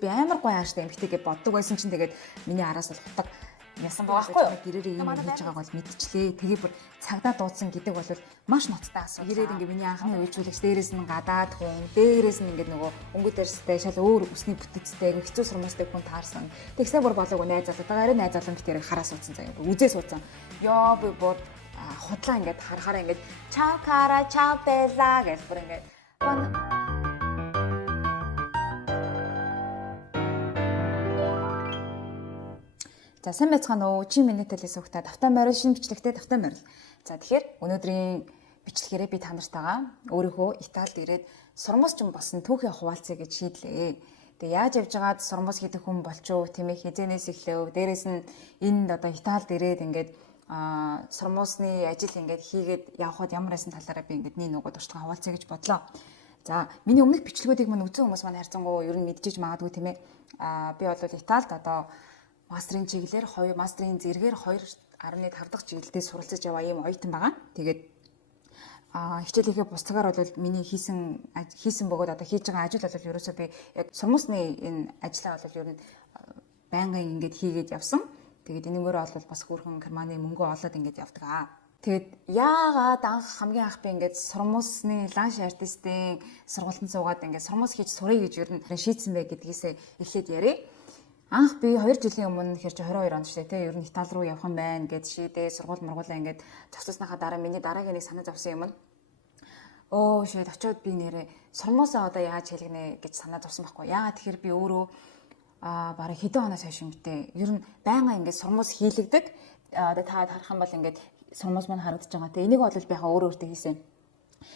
Би амар гоё ааштай эмэгтэйгээ боддог байсан чинь тэгээд миний араас бол хутаг ясан байгаа байхгүй юу? Гэрээрээ юм хийж байгааг бол мэдчихлээ. Тэгээ бүр цагдаа дуудсан гэдэг бол маш ноцтой асуудал. Ирээд ингээ миний анхны үйлчлэгч дээрээс нь гадаад хүн, дээрээс нь ингээ нөгөө өнгө дээрстэй шал өөр усны бүтэцтэй, хэцүү сурмастай хүн таарсан. Тэгсээ бүр болоогүй найз залуугаа арай найз залуу битэрийг хараа суудсан заяа. Үзээ суудсан. Ёо би бүр худлаа ингээд харахаараа ингээд чао кара чао белла гэж бүр ингээд За сайн байцгаана уу? Чи миний телевиз өгтө давтан морил шинэ бичлэгтэй давтан морил. За тэгэхээр өнөөдрийн бичлэгээрээ би та нартайгаа өөрийнхөө Италид ирээд сурмус ч болсон түүхийн хуваалцъя гэж шийдлээ. Тэгээ яаж явж байгаад сурмус хийдэг хүн болчихоо тэмээ хизэнээс эхлэв. Дээрээс нь энд одоо Италид ирээд ингээд сурмусны ажил ингээд хийгээд явхад ямар байсан талаараа би ингээд нэг нүгөө туршлагаа хуваалцъя гэж бодлоо. За миний өмнөх бичлэгүүдийг мань үзэн хүмүүс маань харьцангуй ер нь мэдчихэж магадгүй тийм ээ. Би бол Италид одоо мастрын чиглэлээр мастрын зэрэгээр 2.5 дахь чиглэлдээ суралцж яваа юм оюутан байгаа. Тэгээд хичээлийнхээ бусдагаар бол миний хийсэн бөгөөд одоо хийж байгаа ажил бол ерөөсөө би яг сурмусны энэ ажлаа бол ер нь байнгын ингээд хийгээд явсан. Тэгээд энэгээр бол бас хөөрхөн карманы мөнгө олоод ингээд явдаг. Тэгээд яагаад хамгийн анх би ингээд сурмусны ланш артистийн сургалтанд суугаад ингээд сурмус хийж сурах гэж ер нь шийдсэн бэ гэдгийсээ эхлээд яриа. Анх би 2 жилийн өмнө хэрч 22 онд шүү дээ. Ер нь Итали руу явах юм байна гэж шийдээ сургуулаа ингээд зогсоосныхаа дараа миний дараагийн нэг санаа зовсон юм. Шийд очиод би нэрээ сурмусаа одоо яаж хэлгэнэ гэж санаа зовсон байхгүй. Яагаад тэгэхээр би өөрөө бараг хэдэн оноос хойш юм бэ? Ер нь байнга ингээд сурмус хийлэгдэг. Одоо та харах юм бол ингээд сурмус маань харагдаж байгаа. Тэгээ энийг бол би яхаа өөрөө хийсэн.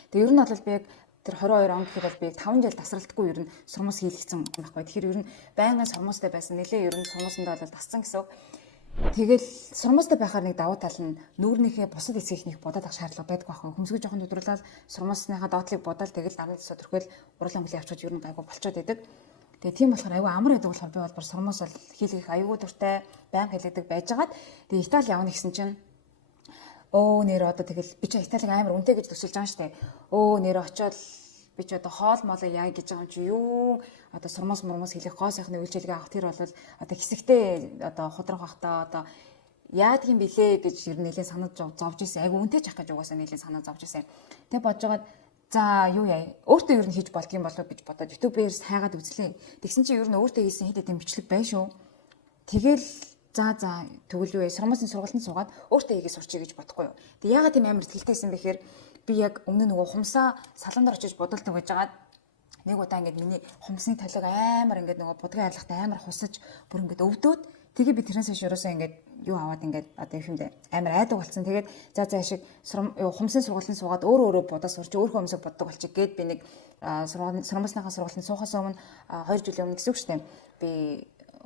Тэгээ ер нь бол би яг тэр 22 он гэхээр бол би 5 жил тасралтгүй ер нь сурмус хийлгэсэн байхгүй. Тэгэхээр ер нь байнгын сурмустай байсан. Нэлээ ер нь сурмусандаа бол тассан гэсэн. Тэгэл сурмустай байхаар нэг давуу тал нь нүүрнийхээ бусад эсэхнийх бодоод авах шаардлага байдаг байхгүй. Хөмсгөө жоохон дутруулаад сурмусныхаа доотлыг бодоод тэгэл дараа нь төрхөл урлан хүлээ авчиж ер нь гайгүй болчиход байдаг. Тэгээ тийм болохоор аюу амар байдаг болохоор би бол сурмус бол хийлгэх аюугүй дуртай байнга хийлгдэг байжгаад тэгээ Итали явна гэсэн чинь нэр одоо тэгэл би ч Италиг амар үнэтэй гэж төсөлж байгаа штэ. Нэр очиод би ч одоо хоол молоо яа гэж байгаа юм чи юу одоо сурмус хийлгэх гоо сайхны үйлчилгээ авах тэр бол одоо хэсэгтэй одоо худрах бахта одоо яадаг юм бэлээ гэж ер нь нэлээд санаа зовж ирсэн. Айгу үнэтэй ч ах гэж угаасаа нэлээд санаа зовж ирсэн. Тэг бодож байгаад за юу яа өөртөө ер нь хийж болдго юм болов гэж бодоод YouTube-ээр хайгаад үзлээ. Тэгсэн чинь ер нь өөртөө хийсэн хэд хэдэн бичлэг байна шүү. Тэгэл за тэгвэл юу вэ? Сурмусын сургалтанд суугаад өөртөө хийгээ сурчий гэж бодохгүй юу. Тэг яагаад тийм амар ихтэйсэн бэхээр би яг өмнө нөгөө хумсаа саландаар очиж бодолдог гэж байгаад нэг удаа ингээд миний хумсны талиг амар ингээд нөгөө будгийн арилгахтай амар хусаж бүр ингээд өвдөөд тэгээ би тэрнээс хойш ерөөсөө ингээд юу аваад ингээд одоо юм дэ амар айдаг болсон. Тэгээд за шиг хумсын сургалтанд суугаад өөрөө будаа сурч өөрөө хумсыг боддог болчих гээд би нэг сурмусныхаа сургалтанд суухаас өмнө 2 жилийн өмнө гэсэн үг шүү дээ. Би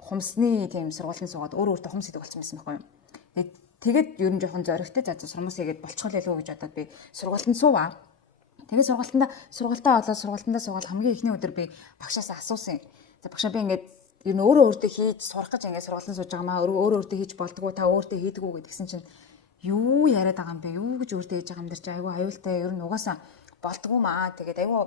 хумсны тийм сургалтанд суугаад өөртөө хумс хийдэг болсон байсан байхгүй юу. Тэгээд ер нь жоохон зоригтой за сурмус хийгээд болчихлоо гэж бодоод би сургалтанд суугаа. Тэгээд сургалтаа суугаад хамгийн эхний өдөр би багшаас асуусан. За багшаа би ингээд ер нь өөртөө хийж сурах гэж ингээд сургалтанд сууж байгаа маа өөртөө хийж болдгоо та өөртөө хийдэг үү гэдгсэн чинь юу яриад байгаа юм бэ? Юу гэж өөртөө хийж байгаа юм дэр чи айгүй аюултай ер нь угаасаа болдгоо маа. Тэгээд айгүй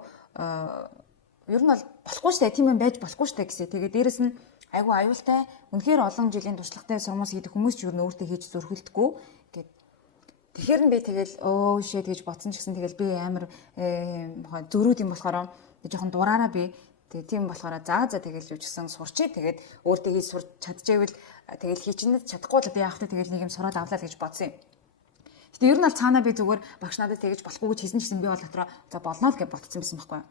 ер нь бол болохгүй штэ тийм юм байж болохгүй штэ гэсэн. Тэгээд дээрэс нь айгүй аюултай үнэхээр олон жилийн туршлагатай сурмус хийдэг хүмүүс ч ер нь өөртөө хийж зөрхөлдөггүй гэд. Тэгэхээр би тэгэл гэж бодсон ч гэсэн тэгэл би амар зөрүүд юм болохоор жоохон дураараа би тийм болохоор за тэгэл юу ч гэсэн сурчий тэгээд өөртөө хийж сурч чадчихвэл тэгэл хийчихэд чадахгүй л би яахтай тэгэл нэг юм сураад авлаа л гэж бодсон юм. Гэтэ ер нь бол цаанаа би зүгээр багш надад тэгэж болохгүй гэж хэлсэн ч гэсэн би бол дотроо за болно л гэж бодсон байсан байхгүй.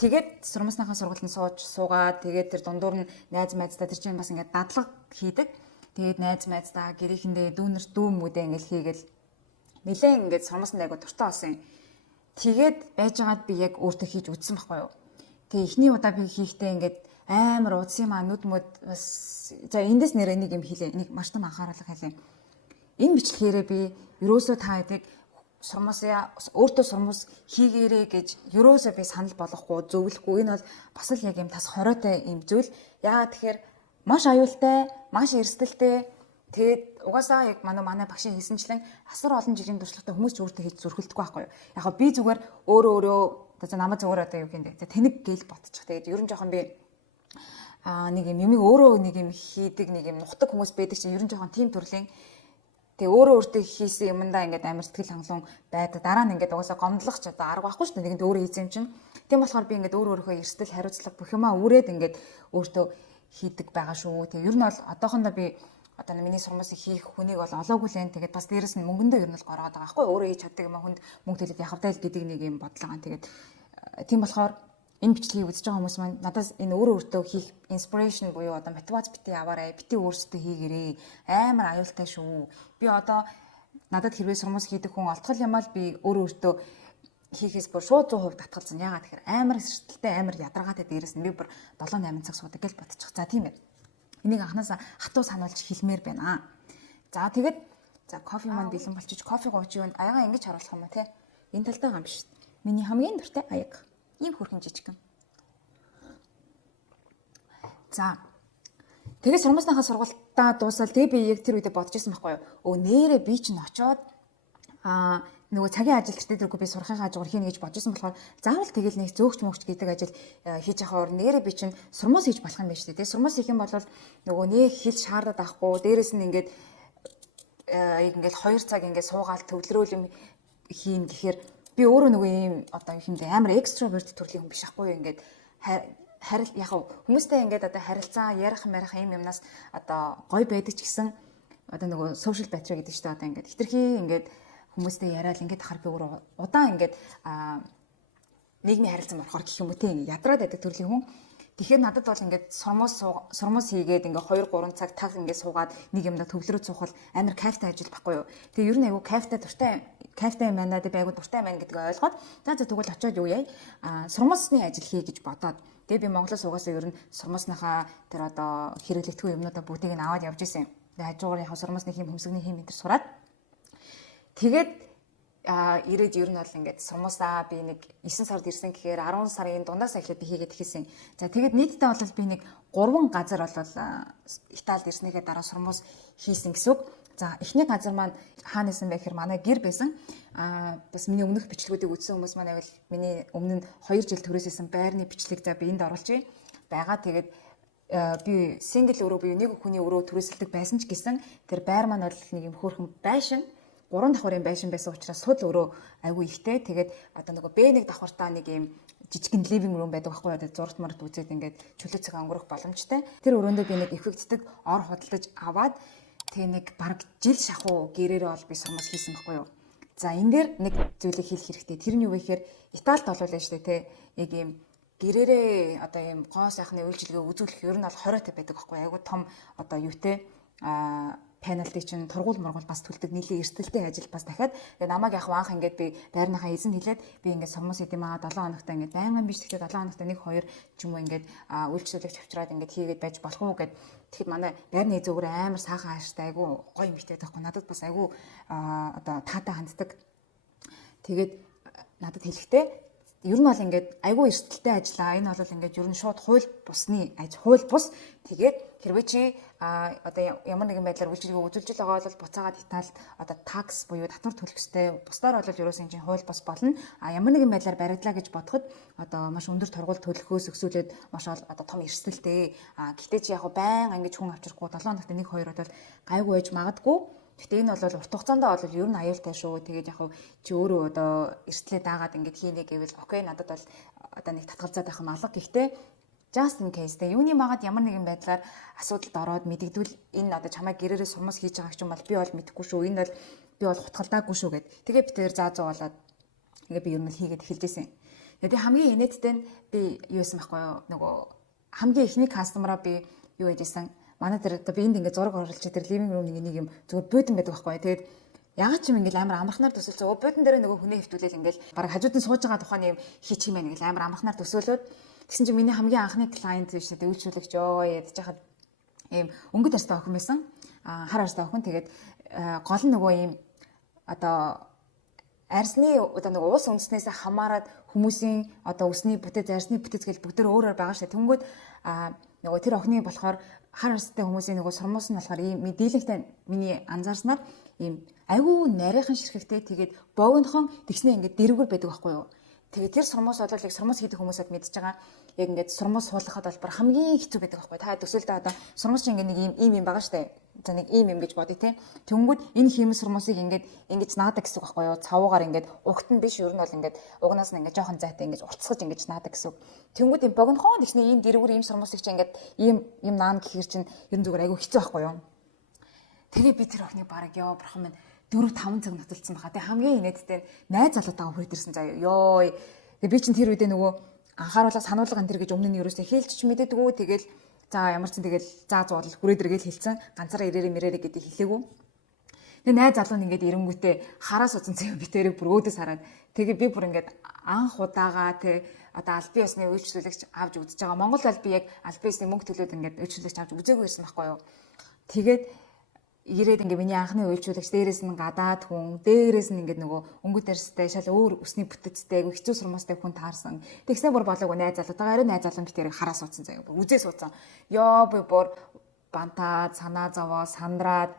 Тэгээд сурмусныхаа сургалтанд суугаад тэгээд тэр дундуур нь найз майздаа тэр чинь бас ингээд дадлаг хийдэг. Тэгээд найз майздаа гэрээхэндээ дүүмүүдээ ингээд хийгээл нэлээ ингээд сурмусны айгу дуртай болсон. Тэгээд байжгаад би яг өөртөө хийж үзсэн байхгүй юу. Тэгээ эхний удаа би хийхдээ ингээд амар удсан юм нүдмүүд бас за эндээс нэрээ нэг юм хийлээ. Нэг маш том анхааруулга хэлээ. Энэ бичлэгээрээ би ерөөсөө та хэдийг сурмусаа өөртөө сурмус хийгээрэй гэж ерөөсөө би санал болгохгүй зөвлөхгүй. Энэ бол бас л яг юм тас хориотой юм зүйл. Яагаад тэгэхээр маш аюултай, маш эрсдэлтэй. Тэгээд угаасаа яг манай багшийн хийсэнчлэн асар олон жилийн туршлагатай хүмүүс ч өөртөө хийж зөрхөлдөхгүй байхгүй юу. Яг би зүгээр өөрөө намаа зүгээр одоо юу гэнэ. Тэнэг гээл ботчих. Тэгээд ер нь жоохон би нэг юм өөрөө нэг юм хийдэг нэг юм нутаг хүмүүс байдаг чинь ер нь жоохон тийм төрлийн тэгээ өөрөө өөртөө хийсэн юмдаа ингээд амар сэтгэл хангалуун байдаг. Дараа нь ингээд угаасаа гомдлох ч одоо арга байхгүй шүү дээ. Нэгэнд өөрөө хийсэн юм чинь. Тийм болохоор би ингээд өөрөө эрсдэл хариуцлага бүх юмаа үрээд ингээд өөртөө хийдэг байгаа шүү. Тэгээ ер нь бол одоохондоо би одоо миний сурмасыг хийх хүнийг бол олоогүй л энэ. Тэгээд бас дээрэс нь мөнгөндөө ер нь л гороод байгаа байхгүй. Өөрөө хийж чаддаг юм хүнд мөнгө төлөд явахтай л гэдэг нэг юм бодлоо. Тэгээд тийм болохоор энэ бичлэгийг үзэж байгаа хүмүүс маань надаас энэ өөртөө хийх inspiration буюу одоо мотивац бити аваарай, бити өөрсдөө хийгээрэй. Амар аюултай шүү. Би одоо надад хэрвээ сурмас хийдэг хүн олдгол юм аа л би өөртөө хийхээс бүр шууд 100% татгалзсан. Яагаад тэгэхээр амар эсрэлттэй, амар ядаргаатай дээрээс нь би бүр 7-8 цаг суудаг гэж бодчих. За тийм ээ. Энийг анханасаа хатуу сануулж хэлмээр байна. За тэгээд кофе маань бэлэн болчих. Кофе гооч юу аяга ингэж харуулах юм уу те? Энэ талтай байгаа юм биш. Миний хамгийн дуртай аяг. Ийм хөрхэн жижигхэн. За. Тэгээ сурмасныхаа сургалтаа дуусаад тэгээ би яг тэр үедээ бодож ирсэн байхгүй юу? Нээрээ би чинь очоод нөгөө цагийн ажил гэртээ дэргүй би сурахын хажуугаар хийнэ гэж бодож ирсэн болохоор заавал тэгэл нэг зөөгч мөгч гэдэг ажил хийж явахаар нээрээ би чинь сурмас хийж болох юм байна шүү дээ. Сурмас хийх юм бол нөгөө нэг хэл шаардаад авахгүй дээрэс нь ингээд 2 цаг ингээд суугаал төвлөрөөл юм хийн гэхээр би өөрөө нөгөө ийм одоо юм хэмдэ амар экстроверт төрлийн хүн биш ахгүй ингээд харил яг хүмүүстэй ингээд одоо харилцаа ярих юм юмнаас одоо гой байдаг ч гэсэн одоо нөгөө social battery гэдэг чинь одоо ингээд хитрхи ингээд хүмүүстэй яриад ингээд хахаар би өөрөө удаан ингээд нийгмийн харилцаа болохоор гэх юм уу тийм ядраад байдаг төрлийн хүн. Тэгэхээр надад бол ингээд сурмус хийгээд ингээд 2-3 цаг таг ингээд суугаад нэг юмда төвлөрөө цуухал амар кайфтай ажил байхгүй юу. Тэгээ ер нь айгу кайфтай юм байна даа айгу дуртай байна гэдгийг ойлгоод за тэгвэл очиод юу яа сурмусны ажил хий гэж бодоод тэгээ би Монголоос угаасаа ер нь сурмусныхаа тэр одоо хэрэглэгдэхүүн юмнуудаа бүгдийг нь аваад явж исэн. Тэгээ хажуугаар яг сурмусны хэм хөмсгний хэм энэ сураад тэгээд ирээд ер нь бол ингээд сурмусаа би нэг 9 сард ирсэн гэхээр 10 сарын дундаас эхлээд би хийгээд эхэлсэн. За тэгээд нийтдээ бол би нэг 3 газар бол Италид ирснийхээ дараа сурмус хийсэн гэсэн үг. За эхний газар маань хаана исэн бэ гэхээр манай гэр байсан. Бас миний өмнөх бичлэгүүдийг үзсэн хүмүүс маань байвал миний өмнө нь 2 жил төрөөсөйсэн байрны бичлэг за би энд оруулж байгаа. Тэгээд би сингл өрөө би нэг хүний өрөө төрөөсөлдөг байсан ч гэсэн тэр байр маань бол нэг юм хөөрхөн байшин 3 давхрын байшин байсан учраас сул өрөө айгүй ихтэй. Тэгээд одоо нөгөө Б1 давхартаа нэг юм жижигэн living room байдаг байхгүй юу? Зурагт март үзээд ингээд чөлөө цаг өнгөрөх боломжтой. Тэр өрөөндөө би нэг эффектдэг ор худалдаж аваад тэгээ нэг бараг жил шахуу гэрээрээ бол би сурмас хийсэн байхгүй юу? За энэ дээр нэг зүйлийг хэлэх хэрэгтэй. Тэр нь юу вэ гэхээр Италид болуулаа шүү дээ те. Нэг юм гэрээрээ одоо юм гоо сайхны үйлчилгээ үзүүлэх ер нь бол 20 байдаг байхгүй юу? Айгүй том одоо юу те пенальти чинь тургуул мургуул бас төлдөг нийлээ эрсдэлтэй ажил бас дахиад тэгээ намайг яг анх ингээд би байрныхаа эзэн хэлээд би ингээд сурмус идэм аа 7 хоногтой ингээд байнгын биш тэгэхээр 7 хоногтой 1-2 ч юм уу ингээд үйлчлүүлэгч авчираад ингээд хийгээд байж болох уу гэд тэгэхэд манай байрны эзэн өөрөө амар саахан ааштай айгу гоё юм битээ таахгүй надад бас айгу одоо таатай ханддаг тэгээд надад хэлэхдээ ер нь бол ингээд айгүй эрсдэлтэй ажиллаа. Энэ бол ингээд ер нь шууд хууль бус. Тэгээд хэрвээ чи одоо ямар нэгэн байдлаар үйлчлэгээ үзүүлж байгаа бол буцаагаад Италид одоо такс буюу татвар төлөх ёстой. Бусдаар бол ерөөсөн чинь хууль бус болно. Ямар нэгэн байдлаар баригдлаа гэж бодоход одоо маш өндөр торгууль төлөхөөс өсвөлээд маш одоо том эрсдэлтэй. Гэтэ чи яг байн ингэж хүн авчрахгүй 7 хоногт 1-2 бол гайгүй байж магадгүй. Гэтэ энэ бол урт хугацаанд бол ер нь аюултай шүү. Тэгээд яг чи өөрөө одоо эрсдлээ даагаад ингэж хийнэ гэвэл окей надад бол одоо нэг татгалзаад байх юм алга. Гэхдээ just in case тэ юуны магаад ямар нэгэн байдлаар асуудалд ороод мэдэгдвэл энэ одоо чамайг гэрээрээ сурмас хийж байгаа ч юм бол би бол мэдэхгүй шүү. Энэ бол би бол хутгалдаагүй шүү гэд. Тэгээ би тэр заа болоод ингээ би ер нь хийгээд эхэлжсэн. Тэгээд хамгийн инээдтэй нь би юу байсан байхгүй юу? Нөгөө хамгийн ихний кастомераа би юу яжсэн манай тэр одоо би энд ингээд зураг оруулж тэр living room нэг юм зүгээр буудан байдаг байхгүй. Тэгээд ягаад ч юм ингээд амар амархнаар төсөөлсөн. Буудан дээр нөгөө хүнээ хөвтүүлээд ингээд бараг хажууд нь сууж байгаа тухайн юм хийчих юм байна гэж амар амархнаар төсөөлөөд тэгсэн чинь миний хамгийн анхны клиент биш үү үйлчлүүлэгч ядж хахад ийм өнгөт арстай охин байсан. Хар арстай охин тэгээд гол нь нөгөө ийм одоо арсны одоо нэг уус үндэснээс хамаарад хүмүүсийн одоо өсний бүтэц арсны бүтэц гэж бүгд өөрөөр байгаа шээ. Тэнгүүд нөгөө тэр охины болохоор хар арстай хүмүүсийн нөгөө сурмуус нь болохоор ийм дийлэгтэй миний анзаарснаар ийм айгүй нарийнхан ширхэгтэй тэгээд богинохон тэгснээ ингээд дэрвгэр байдаг байхгүй юу. Тэгээ тэр сурмус бол яг сурмус хийдэг хүмүүсэд мэдж байгаа. Яг ингээд сурмус суулгахад бол бүр хамгийн хэцүү байдаг байхгүй. Та төсөөлдөө одоо сурмус чинь ингээд нэг ийм байгаа штэ. За нэг ийм гэж бодъё те. Тэнгүүд энэ хиймэл сурмусыг ингээд ингэж наадаг гэсэн үг байхгүй юу? Цавуугаар ингээд угт нь биш, ер нь бол ингээд угнаас нь ингээд жоохон зайтай ингэж уртсгаж ингэж наадаг гэсэн үг. Тэнгүүд юм богинохон гэснээр ийм дэргүүр ийм сурмусыг чинь ингээд ийм наана гэхэр чинь ер нь зүгээр айгүй хэцүү байхгүй юу? Тэгээ би тэр охиныг бараг ёо бурхан минь 4-5 цаг нуталцсан баха. Тэгээ хамгийн инээдтэй найз залуутайгаа хүрээд ирсэн заяа. Ёо. Тэгээ би чинь тэр үедээ нөгөө анхааруулга сануулга энэ төр гэж өмнө нь ерөөсөө хэлж ч мэдээдгүй. Тэгэл за ямар ч тэгэл заа зуул хүрээд иргээл хэлсэн. Ганцаараа ирээрээ мэрээрээ гэдэг хэлээгүй. Тэгээ найз залуу нь ингээд ирэнгүүтээ хараас уцсан заяа би тэрийг бүр өөдөөс хараад. Тэгээ би бүр ингээд анх удаага тэг одоо аль бие усны үйлчлүүлэгч авч үзэж байгаа. Монгол аль би яг аль бие усны мөнгө төлөөд ингээд үйлчлүүлэгч авч үзээгүй байсан байхгүй юу. Тэгээд ирээд ингээ миний анхны үйлчлүүлэгч дээрээс нь гадаад хүн, дээрээс нь ингээ нөгөө өнгөт арьстай шал өөр усны бүтэцтэй хэцүү сурмастай хүн таарсан. Тэгснэ бүр болоогүй найз залуутайгаа арай найз залуун битэрийг хараа суудсан заяа. Үзээ суудсан. Ёо би бүр бантаа, санаа зовоо, сандраад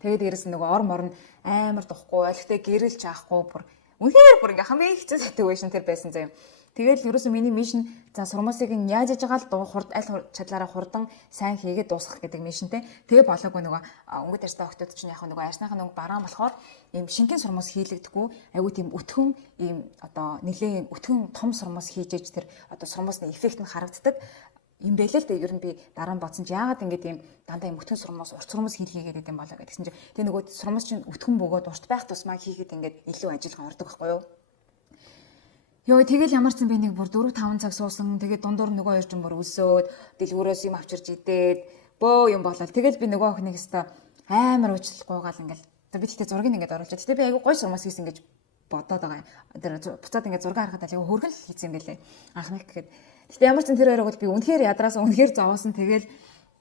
тэгээд дээрээс нь нөгөө ор морн амар духгүй, олигтой гэрэлж аахгүй бүр үнээр бүр ингээ хамгийн хэцүү ситуашн тэр байсан заяа. Тэгэл ерөөсөө миний мишн за сурмасыг нь яаж яж байгаа л хурд аль чадлаараа хурдан сайн хийгээд дуусгах гэдэг мишнтэй. Тэгээ болоогүй нөгөө өнгөт арьстай охтууд чинь яг нөгөө арьсныхаа нөгөө бараан болохоор ийм шингэн сурмас хийлэгдэхгүй айгүй тийм өтгөн ийм одоо нэлээд өтгөн том сурмас хийж ээж тэр одоо сурмасны эффект нь харагддаг. Юм байлээ л дээ ер нь би дараа нь бодсон чи яагаад ингэж ийм дандаа ийм өтгөн сурмас урт сурмас хийлгээгээд идэм болоо гэдгсэн чи тэгээ нөгөө сурмас чинь өтгөн бөгөөд урт байх тусмаа хийгээд ингээд илүү ажиллагаа ордог байхгүй юу? Йоо тэгэл ямар ч юм би нэг бүр 4-5 цаг суусан. Тэгээд дундуур нөгөө хоёр ч юм бүр өсөөд дэлгүүрээс юм авчирж идээд бөө юм болол. Тэгэл би нөгөө охиныг өстө амар уучлахгүйгаал ингээл. Би тэгтээ зургийг ингээд оруулаад. Тэгтээ би айгүй гой сурмас хийсэн гэж бодоод байгаа. Тэр буцаад ингээд зураг харахад айгүй хөргөл хийсэн юм байлээ. Анхныг гэхэд. Тэгтээ ямар ч тэр хоёроо би үнэхээр ядраас үнэхээр зовоосон. Тэгэл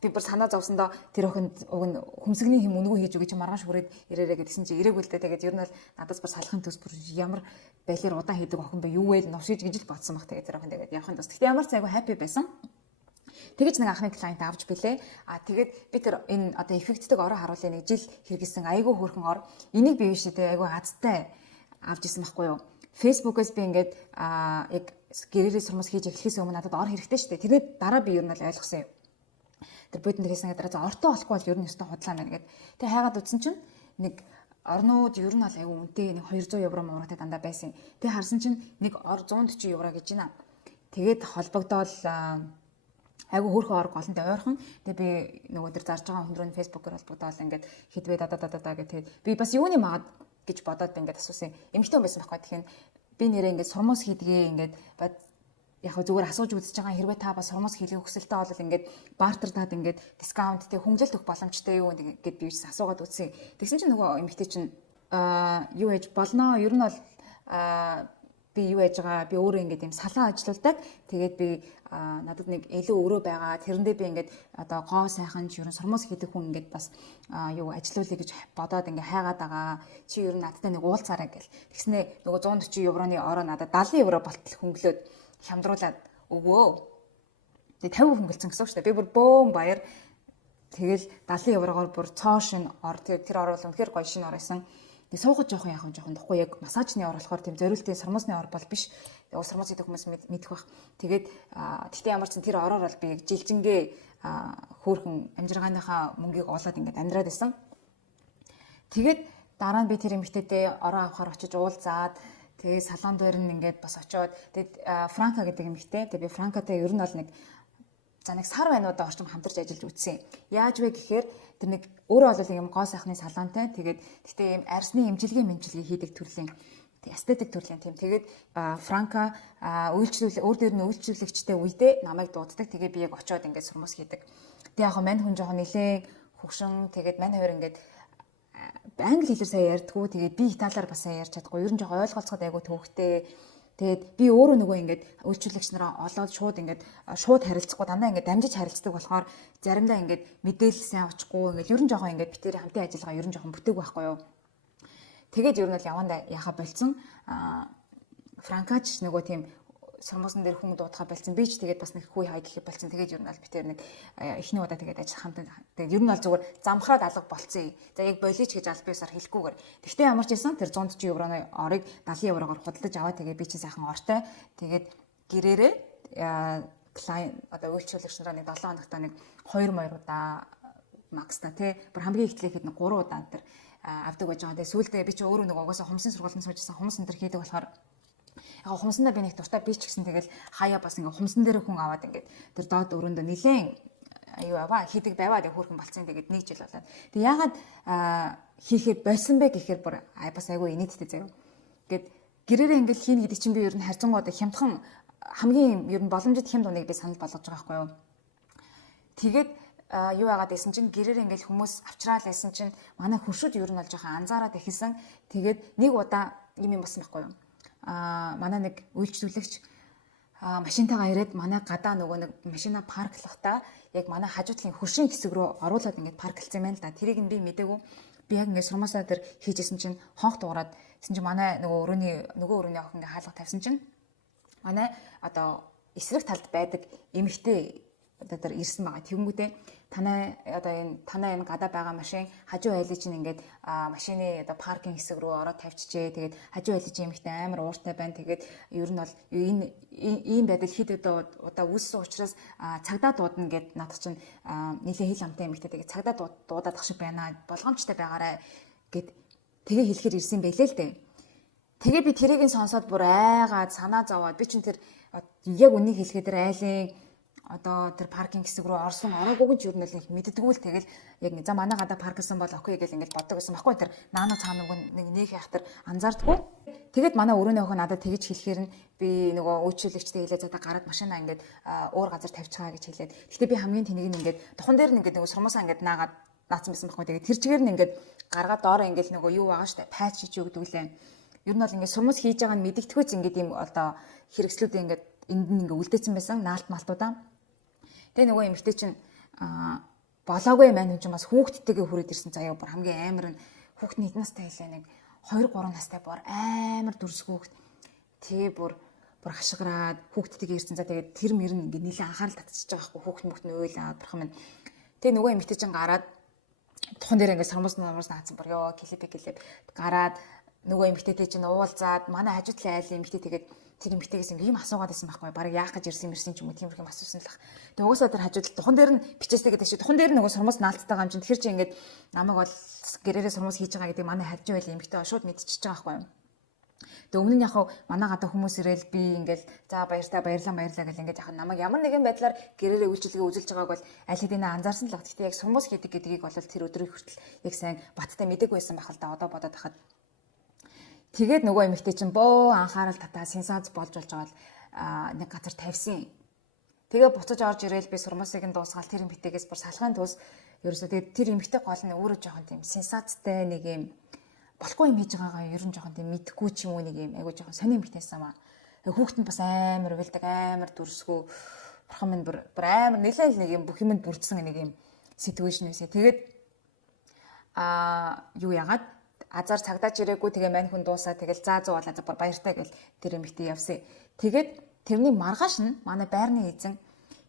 би бүр санаа зовсондоо тэр охинд уг нь хүмсгний хэм үнгүй хийж өгч маргааш хүрээд ирээрээ гэдгсэн чи ирээгүй л дээ. Тэгээд ер нь бол надаас бүр салахын төс бүр ямар байлэр удаан хийдэг охин бэ юу вэ новшиж гэж л бодсон баг. Тэгээд тэр охин тэгээд явахын төс. Гэхдээ ямар ч айгүй happy байсан. Тэгэж нэг анхны клиент авч билээ. Тэгээд би тэр энэ одоо эффектдэг ороо харуулъя нэг жил хэрэгэлсэн айгүй хөөрхөн ор. Энийг би биш тэ айгүй азтай авч исэн байхгүй юу. Facebook-ээс би ингээд яг гэрээрээ сурмас хийж эхлэхээс өмнө надад ор хэрэгтэй шүү дээ. Тэгээд дараа би ер нь л ойлгосон юм. Тэр бодонд хийсэн гэдэг за ортой болохгүй бол ер нь өстө худлаа байна гэд. Тэг хайгаад утсан чинь нэг орнууд ер нь бол аягүй үнэтэй нэг 200 евро мууратай дандаа байсан. Тэг харсан чинь нэг ор 140 евро гэж байна. Тэгээд холбогдоод айгүй хөөрхөн ор голонтой ойрхон. Тэг би нөгөө тэр зарж байгаа хүн рүү фэйсбүүкээр холбогдоод ингээд хидвэ дадададаа гэдэг. Би бас юуны магад гэж бодоод ингээд асуусан. Эмэгтэй хүн байсан байхгүй. Тэгэхээр би нэрээ ингээд сурмус хийдгээ ингээд яг зүгээр асууж үзэж байгаа хэрвээ та бас сурмус хийлгэх хүсэлтэй бол ингээд бартер таад ингээд дискаунт тэг хүнжил төх боломжтой юу гэд би ч асуугаад үзсэн. Тэгсэн чинь нөгөө эмэгтэй чинь юу ээж болно ер нь бол би юу яаж байгаа би өөрөө ингээд юм салаа ажиллаулдаг. Тэгээд би надад нэг илүү өрөө байгаа. Тэрэндээ би ингээд одоо гоо сайхан ч ер нь сурмус хийдэг хүн ингээд бас юу ажиллаулъя гэж бодоод ингээд хайгаад байгаа. Чи ер нь надтай нэг уулзаарай гэл. Тэгснээ нөгөө 140 евроны ороо надад 70 евро болтол хөнгөлөөд хямдруулаад өвөө. Тэгээ 50% хөнгөлцөн гэсэн үг шүү дээ. Би бүр бөөм баяр. Тэгэл 70 еврогоор бүр цоо шин ор тэр ор бол үнэхээр гоё шин ор байсан. Тэгээ суугаад жоохон тухгүй яг массажны ор болохоор тийм зориултын сурмусны ор бол биш. Тэгээ сурмус гэдэг хүмүүс мэдэх бах. Тэгээд тэгтээ ямар ч тэр ороор бол би жилжингээ хөөхөн амжиргааныхаа мөнгийг олоод ингээд амьдраад байсан. Тэгээд дараа нь би тэр эмэгтэйдээ ороо авахар очиж уулзаад тэгээ салон дээр нь ингээд бас очиод тэгээд Франка гэдэг эмэгтэй. Тэгээд би Франкатай ер нь бол нэг сар байнуудаа орчим хамтарч ажиллаж үзсэн. Яаж вэ гэхээр тэр нэг өөрөө бол юм гоо сайхны салонтай. Тэгээд гэтээ юм арьсны эмчилгээ хийдэг төрлийн эстетик төрлийн тийм. Тэгээд Франка өөр дээр нь үйлчлүүлэгчтэй үедээ намайг дууддаг. Тэгээд би яг очиод ингээд сурмус хийдэг. Тэгээд яг мань хүн жоохон нэлээ хөгшин. Тэгээд мань хоёр ингээд англи хэлээр сайн ярьдгүү. Тэгээд би италиар бас сайн ярьж чадахгүй. Ер нь жоохон ойлголцоход айгу төвхтэй. Тэгээд би өөрөө нөгөө ингээд үйлчлүүлэгч нараа олоод шууд харилцахгүй дандаа ингээд дамжиж харилцдаг болохоор заримдаа ингээд мэдээлэл сайн очихгүй ингээд ер нь жоохон ингээд битэрийн хамтын ажиллагаа ер нь жоохон бүтээг байхгүй юу. Тэгээд ер нь бол явандаа яхаа болцсон. Франкач нөгөө тийм сормоосон дээр хүн дуудахаа болцсон. Би ч тэгээд бас нэг хүй хай гэхэд болцсон. Тэгээд ер нь аль битээр нэг эхний удаа тэгээд ажил хамтан. Тэгээд ер нь аль зүгээр замхраад алга болцсон. За яг болиоч гэж аль биесаар хэлэхгүйгээр. Гэхдээ ямар ч байсан тэр 140 евроны орыг 70 евроор худалдаж аваа. Тэгээд би чи сайхан ортой. Тэгээд гэрээрээ клиент одоо үйлчлүүлэгч нараа нэг 7 хоногт нэг 2 моёруудаа макста тий бүр хамгийн ихтлэхэд нэг 3 удаа тэр авдаг байж байгаа. Тэгээ сүүлдээ би чи өөрөө нэг угаасаа хумсын сургалтанд суужсан хумс энэ төр хийдэг болохоор яг хумсандаа би нэг дуртай би ч гэсэн тэгэл хаяа бас ингээ хумсан дээр хүн аваад ингээд тэр доод өрөөндөө нилээн аюу аваа хийдэг байваа тэг хөөрхөн болцсон тэгээд 1 жил болоод. Тэг ягаад хийхээр болсон бэ гэхээр бүр бас айгүй инээдтэй заяа. Гэт гэрээрээ ингээл хийн гэдэг чинь би ер нь харьцангууд хямдхан хамгийн ер нь боломжит хямд уныг би санал болгож байгаа байхгүй юу. Тэгээд юу яагаад байсан чинь гэрээр ингээл хүмүүс авчраал байсан чинь манай хөршүүд ер нь бол жоохон анзаараад ихсэн. Тэгээд нэг удаа юм болсон байхгүй юу. Манай нэг үйлчлүүлэгч машинтайгаа ирээд манай гадаа нөгөө нэг машина парклахдаа яг манай хажуу талын хөршийн хэсэг рүү оруулаад ингээд парклцсан юм байна л да. Тэрийг нь би мэдээгүй. Би яг ингээд сурмаасаа дээр хийжсэн чинь хонх дуураад гэсэн чинь манай нөгөө өрөөний охин ингээд хаалга тавьсан чинь манай одоо эсрэг талд байдаг эмэгтэй одоо тэр ирсэн байгаа. Тэгэнгүүтээ танай энэ гадаа байгаа машин хажуу айлын чинь ингээд машины одоо паркинг хэсэг рүү ороод тавьчихжээ. Тэгээд хажуу айлын чинь эмэгтэй амар ууртай байна. Тэгээд ер нь бол энэ ийм байдал хэд удаа үүссэн учраас цагдаа дуудана гэд надад чинь нэлээ хил амтай эмэгтэй тэгээд цагдаа дуудаад ах шиг байна. Болгоомжтой байгаарай гэд тэгээ хэлэхэр ирсэн байлээ л дээ. Тэгээ би тэрийг нь сонсоод бүр айгаад санаа зовоод би чинь тэр яг үнийг хэлэхэд тэр айлын одоо тэр паркинг хэсэг рүү орсон ороогүй ч юу нэг мэддэггүй л тэгэл яг за манай гадаа парксан бол окей гэл ингээд боддог гэсэн баггүй тэр наана цаанаг нэг яах тэр анзаардгүй. Тэгэд манай өрөөний охин надад тэгэж хэлэхээр нь би нөгөө үйлчлүүлэгчтэй хэлээ за гараад машинаа ингээд уур газар тавьчихаа гэж хэлээд. Гэхдээ би хамгийн тэнийг нь ингээд тухан дээр нь ингээд нөгөө сурмаасаа ингээд наагаад наацсан байсан баггүй. Тэгээд тэр чигээр нь ингээд гаргаад доороо ингээд нөгөө юу байгаа штэ патч хийж өгдөг лээ. Ер нь бол ингээд сурмас хийж байгаа нь мэдэгдэхүйц ингээд юм одоо хэрэгслүүд ингээд энд нь ингээд үлдээсэн байсан наалт малтуудаа. Тэгээ нөгөө эмэгтэй чинь болоогүй маань хүн чинь бас хүүхдтэйгээ хүрээд ирсэн заяа бүр хамгийн амар нь хүүхд нь хэдэн настай хэлээ нэг 2 3 настай бүр амар дүрс хүүхд. Тэгээ бүр хашгираад хүүхдтэйгээ ирсэн за тэгээд тэр мөр нь ингээд нэлээд анхаарал татчихж байгаа байхгүй хүүхд мөхт нь уйлаад бурхан минь. Тэгээ нөгөө эмэгтэй чинь гараад тухан дээр ингээд сармус наацсан бүр ёо гэлээд гараад нөгөө эмэгтэйтэй чинь уулзаад манай хажуу талын айлын эмэгтэй тэгээд тэр эмэгтэйгээс ингээ юм асуугаад байсан байхгүй баг яах гэж ирсэн ч юм уу тиймэрхүү асуусан л ах. Тэгээ угаасаа тэр хажууд тухан дээр нь бичээстэй гэдэг шиг тухан дээр нөгөө сурмус наалттай байгаа юм чинь тэр чинь ингээд намайг бол гэрээрээ сурмус хийж байгаа гэдэг манай хажуу айлын эмэгтэй шууд мэдчихэж байгаа байхгүй. Тэгээ өмнө нь яг манай гадаа хүмүүс ирээл би ингээл за баярлалаа гэл ингээд яг намайг ямар нэгэн байдлаар гэрээрээ үйлчлэгээ үзүүлж байгааг бол аль хэдийн анзаарсан л баг. Гэхдээ яг сурмус хийдэг гэдгийг бол тэр өдрийн хүртэл яг сайн баттай мэдээгүй байсан байх л да одоо бодоод хахад. Тэгээд нөгөө эмэгтэй чинь бөө анхаарал татаа сенсац болж байгаа л нэг газар тавьсан. Тэгээ буцаж орж ирээл би сурмасыг нь дуусгаал тэр эмэгтэйгээс бүр салахын тус ерөөсөө тэгээд тэр эмэгтэй гол нь өөрөө жоохон тийм сенсацтай нэг юм болохгүй юм хийж байгаагаа ер нь жоохон тийм мэдхгүй ч юм уу нэг юм айгуу жоохон сонир эмэгтэйсэн маа. Хүүхэд нь бас амар увэлдэг амар дүрсгүү бурхан минь бүр амар нэлээд нэг юм бүх юмд бүрдсэн нэг юм ситүэйшн байсан. Тэгээд юу яагаад азар цагдаач ирээгүй тэгээ мань хүн дуусаа тэгэл заа зуу болоо за баяртай гэл тэр эмэгтэй явсан. Тэгээд тэрний маргааш нь манай байрны эзэн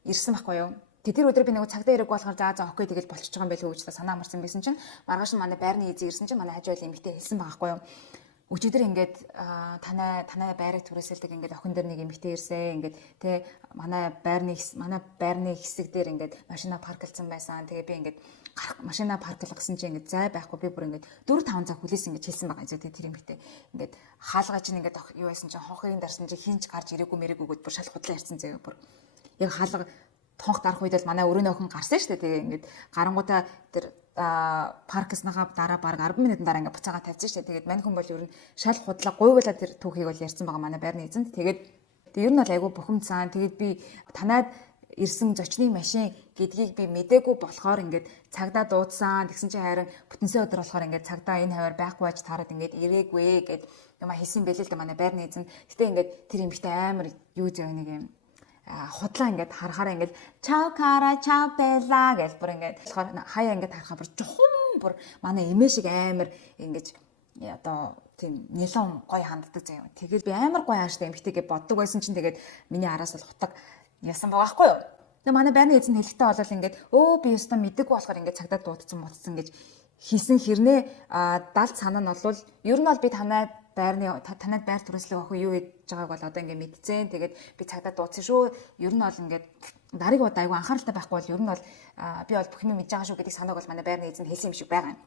ирсэн байхгүй юу. Тэр өдөр би нэг цагдаа ирээгүй болохоор за окей тэгэл болчихж байгаа юм байл үү гэж санаа амарсан байсан чинь маргааш нь манай байрны эзэн ирсэн чинь манай хажуу айлын эмэгтэй хэлсэн байгаа байхгүй юу. Өчигдөр ингээд танай байрыг түрээсэлдэг ингээд охин дээр нэг эмэгтэй ирсэн ингээд тэ манай байрны хэсэг дээр ингээд машина парклцсан байсан. Тэгээ би ингээд машина парклгасан чинь ингээд зай байхгүй би бүр ингээд 4 5 цаг хүлээсэн ингээд хэлсэн байгаа юм. Тэр эмэгтэй ингээд хаалгаа чинь ингээд юу байсан чинь хонхыг дарсан чинь хинч гарч ирээгүй мэрэгүйгүүд бүр шал худлаа ярьсан заяа бүр яг хаалга тонх дарах үед л манай өрөөний охин гарсан шүү дээ. Тэгээ ингээд гарангуудаа тэр паркснахаа дараа баг 10 минутын дараа ингээд буцаага тавьчихсан шүү дээ. Тэгээд мань хүн бол ер нь шал худлаа гуйвуулаад тэр түүхийг бол ярьсан байгаа манай байрны эзэнт. Тэгээд ер нь бол айгүй бухимдсан. Тэгээд би танаад ирсэн зочны машин гэдгийг би мэдээгүй болохоор ингээд цагдаа дуудсан. Тэгсэн чинь харин бүтэнсээ өдөр болохоор ингээд цагдаа энэ хавар байхгүй байж таарад ингээд ирээгүй гэд юм хэлсэн бэлээ л дээ манай байрны эзэн. Гэтэ ингээд тэр эмэгтэй амар юу зөө нэг юм худлаа ингээд харахаараа ингээд чао кара чао белла гэж бүр ингээд болохоор хаяа ингээд харахаа бүр жухан бүр манай эмээ шиг амар ингэж одоо тийм нэлон гоё ханддаг заяа. Тэгээд би амар гоё ааштай эмэгтэйгээ боддог байсан чинь тэгээд миний араас бол хутаг ясан байгаа хгүй юу. Тэгээ манай байрны эзэн хэлэхдээ болол ингээд би ёстой мэддэг болохоор ингээд цагдаа дуудсан мутсан гэж хийсэн хэрнээ далд санаа нь бол ер нь бол би танад байр түрээслэг охин юу хийж байгааг бол одоо ингээд мэдцэн. Тэгээд би цагдаа дуудсан шүү. Ер нь бол ингээд дарыг удаа айгу анхааралтай байхгүй бол ер нь бол би бол бүх юм мэдж байгаа шүү гэдэг санааг бол манай байрны эзэн хэлсэн юм шиг байгаа юм.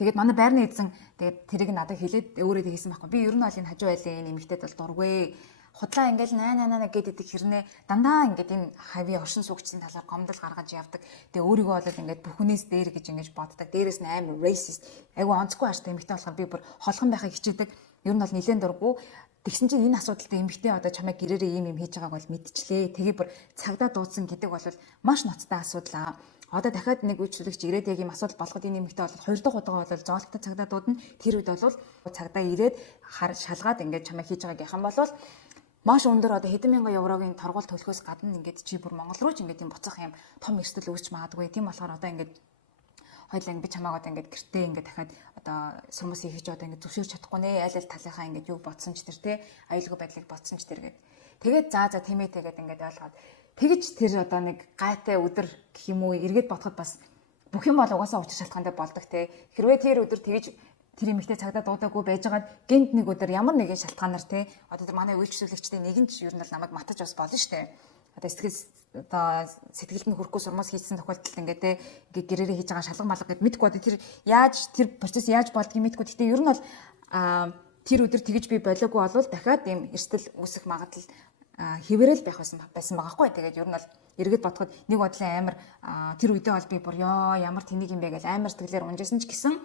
Тэгээд манай байрны эзэн тэгээд тэрийг надад хэлээд өөрөө хэлсэн байхгүй. Би ер нь бол энэ хажуу айлын нэмэгтэйд бол дургүй. Худлаа ингээл наа гэдэг хэрнээ дандаа ингээд энэ хавийн оршин суугчдын талаар гомдол гаргаж явдаг. Тэгээ өөрийгөө бол ингээд бүхнээс дээр гэж ингэж боддог. Дээрээс нь амар racist. Айгу онцгүй ааштай эмэгтэй болохоор би бүр холхон байхыг хичээдэг. Ер нь бол нэлээд дургүй. Тэгсэн чинь энэ асуудалтай эмэгтэй одоо чамайг гэрээрээ ийм юм хийж байгааг бол мэдчихлээ. Тэгээ бүр цагдаа дуудсан гэдэг бол маш ноцтой асуудал. Одоо дахиад нэг үйлчлэгч ирээд яг юм асуудал болоход энэ эмэгтэй бол 2 дахь удаага бол зоолттой цагдаа дуудана. Тэр үед бол цагдаа ирээд шалгаад ингээд чамайг хийж байгааг яхан болвол маш өндөр одоо хэдэн мянган еврогийн торгуул төлөхөөс гадна ингээд чи бүр Монгол руу ч ингээд юм буцах юм том эрсдэл үүсч магадгүй. Тийм болохоор одоо ингээд хоёлаа би чамаагаа одоо ингээд гэртээ ингээд дахиад одоо сүмс хийж одоо ингээд зөвшөөрч чадахгүй нэ аль аль талынхаа ингээд юу бодсон ч тэр те аюулгүй байдлыг бодсон ч тэр тэгээд за тэмээ тэгээд ингээд ойлгоод тэгэж тэр одоо нэг гайтай өдөр гэх юм уу эргээд бодоход бас бүх юм бол угаасаа учир шалтгаантай болдог те хэрвээ тэр өдөр тэгэж тэр эмэгтэй цагдаа дуудаагүй байжгаад гинт нэг өдөр ямар нэгэн шалтгаанаар те одоо тэр манай үйлчлүүлэгчдийн нэг нь ч ер нь бол намайг матаж бас болно штэ. Одоо сэтгэлд нь хүрэхгүй сурмаас хийсэн тохиолдолд ингээд те гэрээрээ хийж байгаа шалга малга гэд мэдгүй одоо тэр процесс яаж болдгийг мэдгүй. Гэхдээ ер нь бол тэр өдөр тэгэж би болоогүй болвол дахиад ийм эрсдэл үүсэх магадлал хэвээрэл байх байсан байгаа хгүй. Тэгээд ер нь бол эргээд бодоход нэг бодлын амар тэр үедээ бол би бүр ямар тэнийг юм бэ гэж амар сэтгэлээр унжсэн ч гэсэн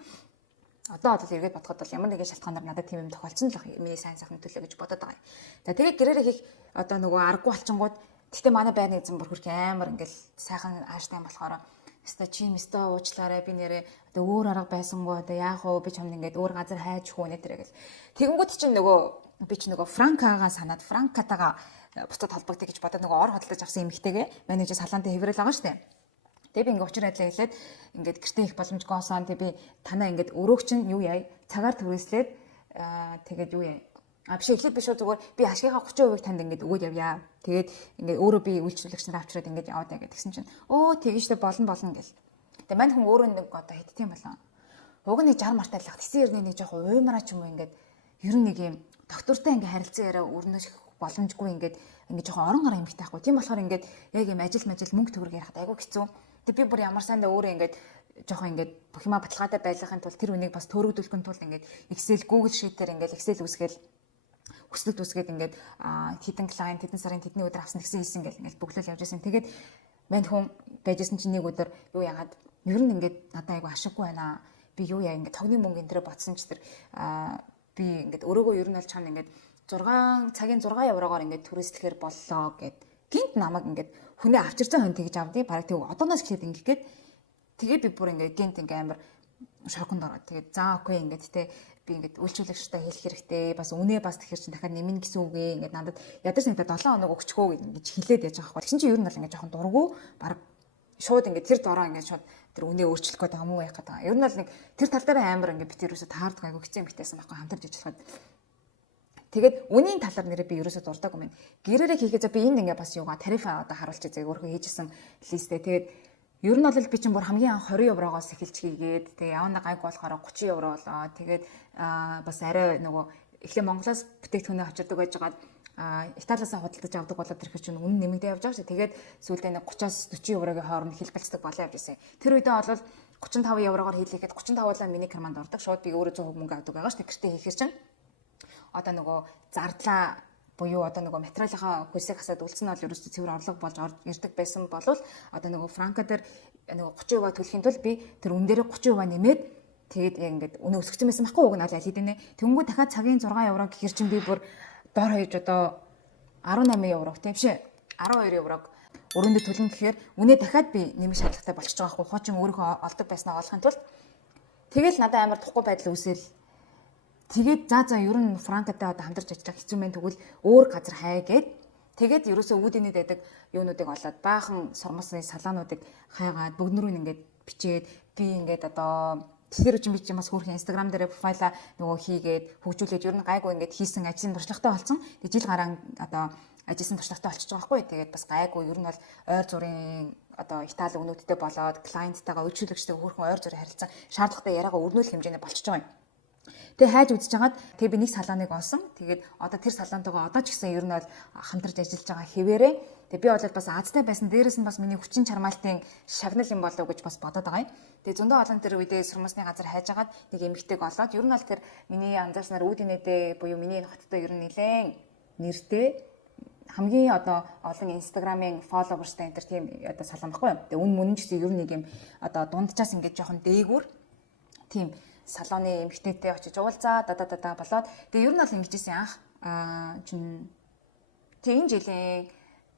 одоо бол эргээд бодоход бол ямар нэгэн шалтгаанаар надад тийм юм тохиолдсон л миний сайн сайхны төлөө гэж бодоод байгаа юм. За тэгээд гэрээрээ хийх одоо нөгөө аргагүй болчингууд гэхдээ манай байрны эзэн бүр хөрх амар ингээл сайхан ааштай юм болохоор өстой чи мөстөө уучлаарай би нэрээ одоо өөр арга байсангүй одоо яах вэ би чамд ингээд өөр газар хайж хүү нэ тэрэг л тэгэнгүүт чинь нөгөө би чи нөгөө Франкагаа санаад Франкатагаа буцаад холбогдъё гэж бодоод нөгөө ор хөдөлж авсан эмэгтэйгээ менежер салаантай хэврэл байгаа штэ. Тэгээ би ингээд учир айдлаа хэлээд ингээд гэртээ их боломжгүй осон. Тэгээ би танаа ингээд өрөөх чинь юу яа цагаар түрээслээд тэгээд юу яа биш эхлээд биш үү зүгээр би ашигынхаа 30%-ийг танд ингээд өгөөд явъя. Тэгээд ингээд өөрөө би үйлчлүүлэгч нар авчираад ингээд яваад байгаа гэсэн чинь тэгжтэй болно гэл. Тэгээ мань хүн өөрөө нэг одоо хэдтiin болон. Уг нь 60 мартаа лах тэсэн ерний нэг жоохон уймараа ч юм уу ингээд ер нь нэг юм доктортой ингээд харилцан яриа өрнөж боломжгүй ингээд жоохон орон гараа эмхтэй байхгүй. Тийм болохоор ингээд яг юм ажил мөнгө төгрөг ярихад айгүй хэцүү. Тэгээ би бүр ямар сандаа өөрөө ингээд жоохон ингээд бүх юма баталгаатай байлгахын тулд тэр үнийг бас төөрөгдүүлэхин тулд ингээд Excel Google Sheet-ээр ингээд Excel үсгээл хүслэлт үсгээд ингээд хэдэн клиент хэдэн сарын тэдний өдөр авсан гэсэн хэлсэн гэл ингээд бөглөл явж байсан. Тэгээд мань хүн байжсэн чинь нэг өдөр юу яагаад ер нь ингээд надад айгүй ашиггүй байна. Би юу яа ингээд тогны мөнгө энэ төрө бодсон ч тэр би ингээд өрөөгөө ер нь бол чам ингээд 6 цагийн 6 еврогоор ингээд түрээслэхээр боллоо гэд гинт намайг ингээд хүнээ авчирсан хон тэгж авдیں۔ Бараг тэг одооноос эхлээд ингээд гээд тэгээ би бүр ингээд гинт ингээд амар шоконд ороод тэгээд за окей ингээд те би ингээд үйлчлүүлэгчтэй хэлэх хэрэгтэй бас үнэ бас тэгэхэр чинь дахиад нэмнэ гэсэн үг ингээд надад ядаж нэгдэ 7 хоног өгчхөө гэж хэлээд яж байгаа байхгүй. Тэгсэн чинь ер нь бол ингээд жоохон дургу бараг шууд ингээд тэр дороо ингээд шууд тэр үнэ өөрчлөх гээд байгаа юм уу яах гээд байгаа. Ер нь бол нэг тэр тал дээр амар ингээд би тэрөөсө таардаг айгу хэцүү юм битээсэн байхгүй хамтарч ажиллахад. Тэгээд үнийн талаар нэрээ би ерөөсө дурдаагүй юм. Гэрээрээ хийгээ за би энд ингээ бас юугаа тариф одоо харуулчих зээг өөрөө хийжсэн листээ. Тэгээд ер нь бол би чинь бүр хамгийн анх 20 еврогоос эхэлж хийгээд тэгээд явна гайг болохоор 30 евро болоо. Тэгээд бас арай нөгөө эхлээ Монголоос бүтээгдэхүүнээ авчирдаг байжгаад Италиасаа худалдаж авдаг болоод тэр чинь үнэ нэмэгдээ явж байгаа шүү. Тэгээд сүүлдээ нэг 30-аас 40 еврогийн хооронд хэлбэлцдэг болоо явж ирсэн. Тэр үедээ бол 35 еврогоор хийлээхэд 35-аар миний карманд ордог. Шууд би өөрөө 100% мөнгө авдаг байгаа шүү. Гэртээ хийхэр чинь одоо нөгөө зардлаа буюу одоо нөгөө материалынхаа хөлсийг хасаад үлдсэн нь бол ерөөсөө цэвэр орлого болж ирдэг байсан болвол одоо нөгөө франка дээр нөгөө 30% төлөхийн тулд би тэр үн дээр 30% нэмээд тэгээд яг ингээд өнөө өсгсөн байсан байхгүй уг нь аль хэдийнэ. Тэнгүү дахиад цагийн 6 евро гэхэр чинь би бүр дор хаяж одоо 18 евро тийм шээ 12 еврог өрөөндө төлнө гэхээр үнэ дахиад би нэмэх шаардлагатай болчихж байгаа байхгүй. Хуучин өөрийнхөө олдог байснаа олохын тулд тэгэл надад амар тухгүй байдал үүсэл тэгээд за ер нь франкатай одоо хамтарч ажиллах хэцүү мэн тэгвэл өөр газар хай гээд тэгээд ерөөсөө үүдэнэд байдаг юунуудыг олоод баахан сурмасны салаануудыг хайгаад бүгд нөрөө ингээд бичээд би ингээд одоо Тэгэхээр үчим би ч бас хөөрхөн Instagram дээр профайлаа нөгөө хийгээд хөгжүүлээд ер нь гайгүй ингээд хийсэн ажлын туршлагатай болсон. Тэгээ жил гараа одоо ажилласан туршлагатай болчихж байгаа байхгүй. Тэгээд бас гайгүй ер нь бол ойр зургийн одоо Итали өгнүүдтэй болоод клиенттайгаа үйлчлүүлэгчтэйгээ хөөрхөн ойр зургийн харилцан шаардлагатай яриагаа өрнүүлэх хэмжээний болчихж байгаа юм. Тэгээ хайж үзэж хагаад тэгээ би нэг салааныг олсон. Тэгээд одоо тэр салаантайгаа одоо ч гэсэн ер нь бол хамтарч ажиллаж байгаа хэвээрээ. Тэгээ би бол бас Азтай байсан. Дээрээс нь бас миний хүчин чармаалтын шагнал юм болов уу гэж бас бодоод байгаа юм. Тэгээ зөндөө олон тэр үедээ сурмасны газар хайж хагаад нэг эмэгтэйг олоод ер нь бол тэр миний анзаарснаар үүдинэдээ буюу миний хоттой ер нь нэлээд нэртэй хамгийн одоо олон инстаграмын фолловерстай энэ тийм одоо салан баггүй юу. Тэгээ мөн ч гэсэн ер нь нэг юм одоо дунджаас ингэж жоохон дээгүүр тийм салооны эмэгтэйтэй очиж уулзаа болоод тэгээ ер нь бол ингэжсэн анх чин тийм жилийн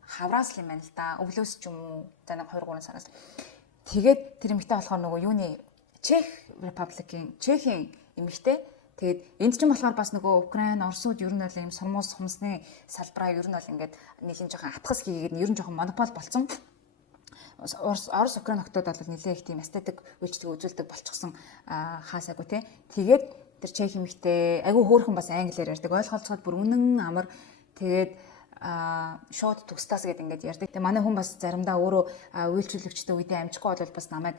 хавраас л юм байна л да. Өглөөс ч юм уу за нэг 2 3 сараас. Тэгээд тэр эмэгтэй болохоор нөгөө юуны Чех Републикийн Чехийн эмэгтэй. Тэгээд энд ч юм болохоор бас нөгөө Украин, Оросууд ер нь бол ийм сурмуус хумсны салбараа ер нь бол ингээд нэлийн жоохон атгас хийгээд ер нь жоохон монопол болсон. Орос Украин хотод бол нэлээ их тийм эстетик үйлчлэг үзүүлдэг болчихсон хаасаагүй тий. Тэгээд тэр Чех эмэгтэй айгүй хөөрхөн бас англиар ярьдаг. Ойлголцоход бүр үнэн амар. Тэгээд шууд төгстас гэдэг ингээд ярьдаг. Тэгээ манай хүн бас заримдаа өөрөө үйлчлүүлэгчтэй үедээ амжихгүй бол бас намайг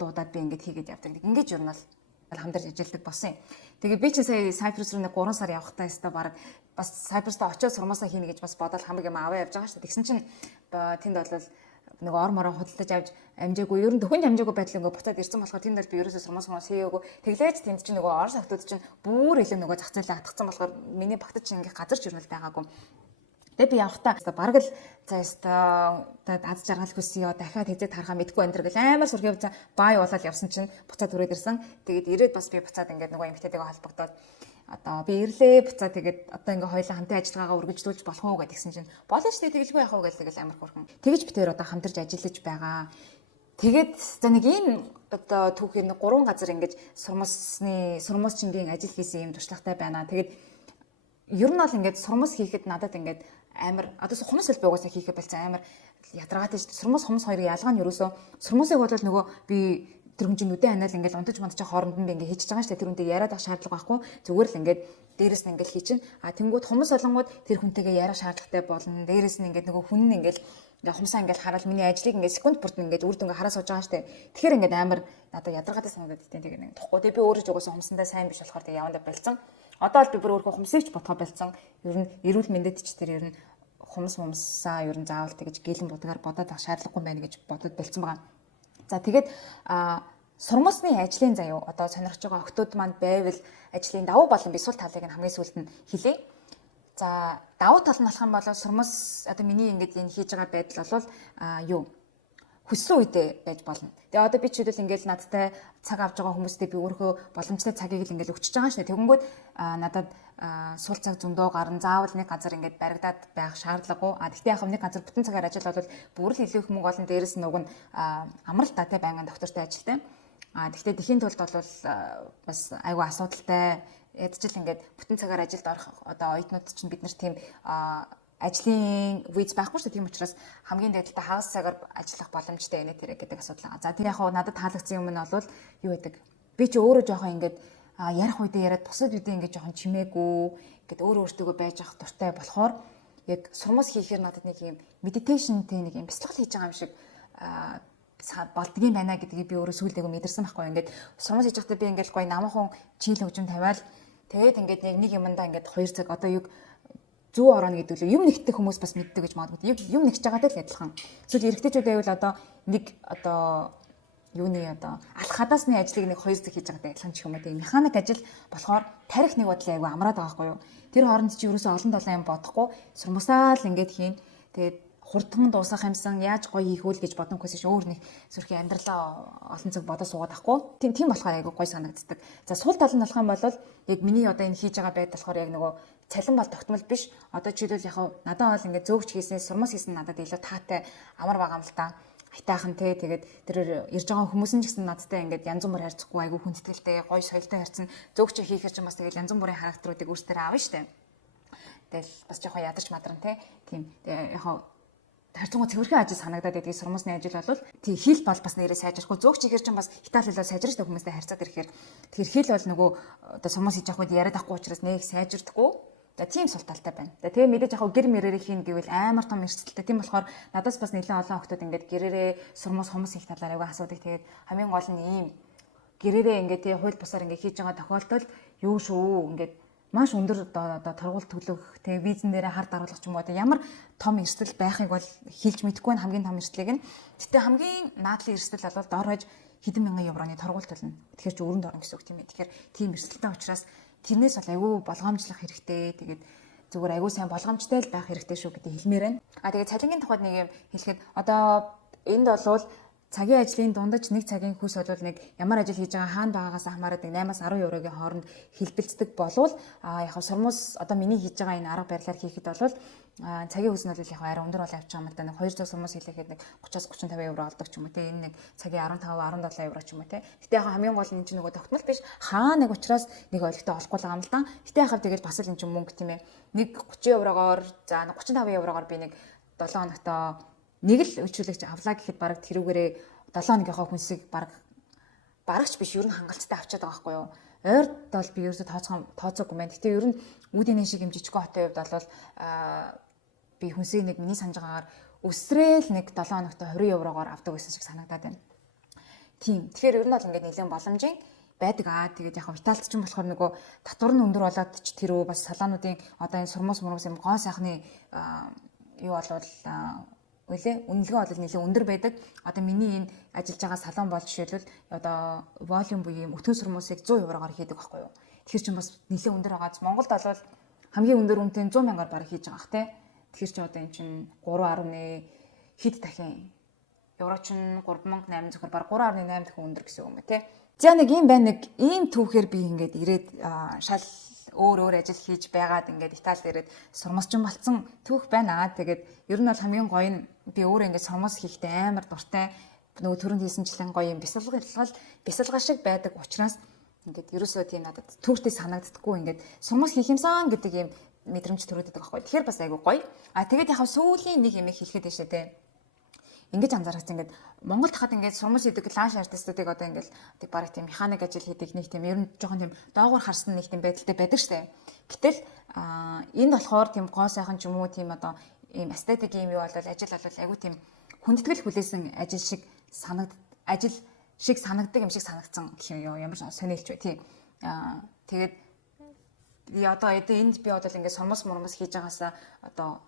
дуудаад би ингээд хийгээд явдаг. Ингээд ер нь бол хамтарч ажилладаг болсон юм. Тэгээ би ч сая Cyprus руу нэг 3 сар явахтаа өстой баг бас Cyprus-та очиод сурмаасаа хийнэ гэж бас бодоод хамаг юм аваа явж байгаа шүү дээ. Тэгсэн чинь тэнд бол нэг ор мороо худалдаж авч амжаагүй ер нь төхөнд амжаагүй байдал ингээ буцаад ирсэн болохоор тэнд бол би ерөөсөө сурмаас хийгээгүй. Тэглээж тэнд чинь нөгөө орос охтууд чинь бүр илүү нөгөө зах зээлээ атгсан болохоор миний багтаж чинь ингээ газар ч ер нь байгаагүй. Тэгээ би явахтаа бараг л заастаа аз жаргал хүсье дахиад хэзээ тарахаа мэдгүй энэ төр гэл амар сурх явцаа бай болоод явсан чинь буцаад түрээд ирсэн. Тэгээд ирээд бас би буцаад ингээд нөгөө эмэгтэйтэйгээ холбогдоод одоо би ирлээ буцаа тэгээд одоо ингээ хоёулаа хамтын ажиллагаагаа үргэлжлүүлж болох уу гэдгсэн чинь болно шүү дээ тэгэлгүй яхав гэл тэгэл амар хөрхөн. Тэгэж би тэр одоо хамтарч ажиллаж байгаа. Тэгээд за нэг ийм одоо түүхээр нэг 3 газар ингэж сурмус чингийн ажил хийсэн юм туршлагатай байна. Тэгээд ер нь бол ингээд сурмус хийхэд надад ингээд амар одоо хумс л буугаасаа хийхэд болсон амар ядаргаатай шүү дээ. Сурмус хумс хоёрын ялгаа нь ерөөсөө сурмусыг бол нөгөө би тэр хүн чинь үдэн ханаал ингээд унтаж мандаж хооронд нь би ингээд хийж байгаа шүү дээ. Тэр хүнтэй яриад авах шаардлага байхгүй. Зүгээр л ингээд дээрэс нь ингээд хийчин. Тэнгүүд хумс олонгууд тэр хүнтэйгээ ярих шаардлагатай болно. Дээрэс нь ингээд нөгөө хүн нь ингээд хумсаа ингээд хараад миний ажлыг ингээд секунд бүрт ингээд үр дүнгээ хараа сууж байгаа шүү дээ. Тэгэхээр ингээд амар надад ядаргаатай санагдаад тийм нэг тухгүй. Тэгээ би өөрөө ч угаасаа хумсандаа сайн биш болохоор тэгээ явандаа болцсон. Одоо л би бүр өөрөө хумсыг ч ботхоо болцсон. Ер нь эрүүл мэндэд ч тэр ер нь хумсаа ер нь заавал тэгэж гэлэн будгаар бодоод авах шаардлагагүй байна гэж бодод болцсон байгаа. За тэгээд сурмусны ажлын заяа одоо сонирхож байгаа охтууд манд байвал ажлын давуу болон бисул талыг нь хамгийн сүүлд нь хэлье. За давуу тал нь болох юм бол сурмус одоо миний ингээд энэ хийж байгаа байдал бол юу хүссэн үедээ байж болно. Тэгээ одоо би ч хэдүүл ингээд надтай цаг авч байгаа хүмүүстээ би өөрөө боломжтой цагийг л ингээд өгчөж байгаа шнэ. Тэгэнгүүт надад сул цаг зөндөө гарan заавал нэг газар ингээд баригдаад байх шаардлагагүй. Гэхдээ яг нэг газар бүтэн цагаар ажил бол бүр л илүү их мөнгө олон дээрээс нь уг нь амралт татай байнгын доктортой ажилтай. Гэхдээ тэхийн тулд бол бас айгүй асуудалтай ядчил ингээд бүтэн цагаар ажилд орох одоо оюутнууд чинь бид нар тийм ажлын виз байхгүй шүү дээ. Тийм учраас хамгийн дайдалтай хагас цагаар ажиллах боломжтой энэ тэр гэдэг асуудал байгаа. За тэр яг надад таалагдсан юм нь бол юу гэдэг. Би ч өөрөө жоохон ингээд ярих үедээ яриад бусад үедээ ингээд жоохон чимээгүй ингээд өөрөө өөртөө байж авах дуртай болохоор яг сурмус хийхээр надад нэг юм медитейшнтэй нэг юм бяцлал хийж байгаа юм шиг болдгийн байна гэдгийг би өөрөө сүүлдээ мэдэрсэн байхгүй. Ингээд сурмус хийж байхдаа би ингээд гоё намхан чийл хөгжим тавиал тэгээд ингээд нэг юмдаа ингээд 2 цаг одоо юг зүү орооно гэдэг л юм нэгтэй хүмүүс бас мэддэг гэж магадгүй. Юм нэгж байгаатай л адилхан. Эсвэл эрэгтэйчүүд байвал одоо нэг одоо юуны одоо алх хадаасны ажлыг нэг 2 цаг хийж байгаатай адилхан ч юм уу тийм механик ажил болохоор тарих нэг бодлоо айгу амраад байгаа байхгүй юу. Тэр хооронд чи ерөөсөө олон толон юм бодохгүй сурмусаа л ингээд хийн. Тэгээд хурдхан дуусах юмсан яаж гоё хийх үл гэж бодсон хүсэж өөр нэг зүрхийн амьдралаа олон цаг бодож суугаад ахгүй. Тийм болохоор айгу гоё санагддаг. За сул тал нь болох юм бол яг миний одоо энэ хийж байгаа байдал болохоор яг нөгөө цалин бол тогтмол биш. Одоо жишээлбэл яг надад бол ингээд зөөгч хийснээс сурмас хийсэн надад илүү таатай амар байгаа юм л да. Хайтаахан те тэгээд тэр ирж байгаа хүмүүс нь ч гэсэн надтай ингээд янз бүр харьцахгүй айгүй хүндэтгэлтэй гоё соёлтой харьцсан зөөгч хийхэр чинь бас тэгээд янз бүрийн характеруудыг өөрсдөө аавна штэ. Тэгэл бас жоохон ядарч мадран те. Тийм. Яг харьцангуй цэвэрхэн ажил санагдаад байдаг сурмусны ажил бол тий хэл бол бас нэрээ сайжрахгүй зөөгч ихээр чинь бас Итали хэлээр сайжирч хүмүүстэй харьцаад ирэхээр тэгэхээр хэл бол нөгөө одоо сурмус хийж явах үед яриад авахгүй учраас нэг сайжирдаггүй. За тийм сул талтай байна. Тэгээ мэдээж яг гэр мэрээрээ хийн гэвэл амар том эрсдэлтэй. Тийм болохоор надаас бас нэлээд олон хүмүүс ингээд гэрээрээ сурмус хүмүүс их талаар аяга асуудаг. Тэгээд хамгийн гол нь ийм гэрээрээ ингээд тий хууль бусаар ингээд хийж байгаа тохиолдолд юу шүү ингээд маш өндөр одоо торгууль төлөх тэгээ визэн дээрээ хар даруулах ч юм уу одоо ямар том эрсдэл байхыг бол хэлж мэдэхгүй нь хамгийн том эрсдлийг нь. Гэтэ хамгийн наадлын эрсдэл бол дор хойж хэдэн мянган евроны торгууль төлнө. Тэгэхээр ч өрөнд орно гэсэн үг тийм ээ. Тэгэхээр тийм эрсдэлтэй учраас тэрнээс бол айгүй болгоомжлох хэрэгтэй. Тэгээд зүгээр айгүй сайн болгоомжтой л байх хэрэгтэй шүү гэдэг хэлмээр байна. Тэгээд цалингийн тухайд нэг юм хэлэхэд одоо энд болвол цагийн ажлын дундаж нэг цагийн хүйс бол нэг ямар ажил хийж байгаа хаана байгаагаас хамаарат 8-аас 10 еврогийн хооронд хэлбэлцдэг болвол яг сурмус одоо миний хийж байгаа энэ арга барилаар хийхэд бол цагийн хүйс нь бол яг арай өндөр бол авч байгаа юм да нэг 200 сурмус хийлэхэд нэг 30-аас 35 евро олдог ч юм уу те энэ нэг цагийн 15 17 евро ч юм уу те. Гэтэ яг хамгийн гол нь чинь нөгөө тогтмол биш хаа нэг учраас нэг ойлгохтой олохгүй л юм л да. Гэтэ яг тэгэл бас л энэ чинь мөнгө тийм ээ. Нэг 30 еврогоор за 35 еврогоор би нэг 7 хоногтоо нэг л үйлчлэгч авлаа гэхэд баг тэрүүгээрээ 7 хоногийнхоо хүнсийг барагч биш ер нь хангалттай авчаад байгаа байхгүй юу. Ойрд бол би ерөөсө тооцоогүй байна. Гэтэ ер нь үүдийн шиг юм жижиг хотын хувьд бол би хүнсийг нэг миний санаж байгаагаар өсрөөл нэг 7 хоногтоо 20 еврогоор авдаг байсан шиг санагдаад байна. Тийм. Тэгэхээр ер нь бол ингээд нэлээд боломжийн байдаг тэгээд яг Италид ч юм болохоор нөгөө татвар нь өндөр болоод ч тэрөө бас салаануудын одоо энэ сурмус юм гоо сайхны юу болвол үнэлгээ бол нэлээд өндөр байдаг. Одоо миний энэ ажиллаж байгаа салон бол жишээлбэл одоо волюм буюу юм өтгөн сурмусыг 100 еврогоор хийдэг байхгүй юу. Тэгэхээр чинь бас нэлээд өндөр байгааз Монголд бол хамгийн өндөр үнэтэй 100 мянгаар бараг хийж байгаа х тэ. Тэгэхээр чи одоо эн чинь 3.1 хэд дахин евро чинь 3800 зөвхөн баг 3.8 дахин өндөр гэсэн үг юм те. За нэг юм байна нэг ийм түүхээр би ингээд ирээд шал өөр ажил хийж байгаад ингээд Италид ирээд сурмусчин болцсон түүх байна. Тэгээд ер нь бол хамгийн гоё нь би өөрөө ингээд сурмус хийхдээ амар дуртай. Нөгөө төрөнд хийсэнчлэн гоё юм бясалгал шиг байдаг учраас ингээд ерөөсөө тийм надад түүхтэй санагддаггүй ингээд сурмус хийх юмсан гэдэг юм мэдрэмж төрөдөг байхгүй. Тэгэхээр бас айгүй гоё. Тэгээд яг сүүлийн нэг юм хэлэхэд байна шүү дээ. Ингэж анзаарч ингээд Монголд хахад ингээд сурмус хийдэг ланш артистуудыг одоо ингээд тэг бараг тийм механик ажил хийдэг нэг тийм ер нь жоохон тийм доогуур харсан нэг тийм байдалтай байдаг штэ. Гэтэл энд болохоор тийм гоо сайхан ч юм уу тийм одоо ийм эстетик юм юу бол ажил бол айгүй тийм хүндэтгэл хүлээсэн ажил шиг санагддаг юм шиг санагдсан гэх юм ямар сонирхолч бай тий. Тэгээд одоо энд би одоо ингээд сурмус хийж байгаасаа одоо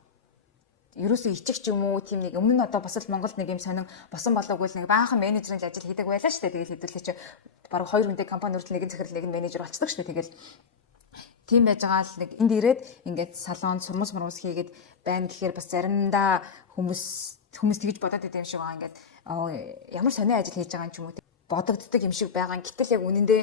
ерөөсөө ичих ч юм уу тийм нэг өмнө нь одоо бас л Монголд нэг юм сонин босон болоогүй л нэг баахан менежерийн ажил хийдэг байлаа шүү дээ. Тэгэл хэдүүлээ чи баруун 2 хүнтэй компани үртэл нэгэн захирал нэгэн менежер болцдог шүү дээ. Тэгэл тийм байж байгаа л нэг энд ирээд ингээд салон сурмус хийгээд байна гэхээр бас заримдаа хүмүүс тэгж бодоод идэв юм шиг байгаа ингээд ямар сонио ажил хийж байгаа юм ч юм уу бодогддог юм шиг байгаа. Гэтэл яг үнэндээ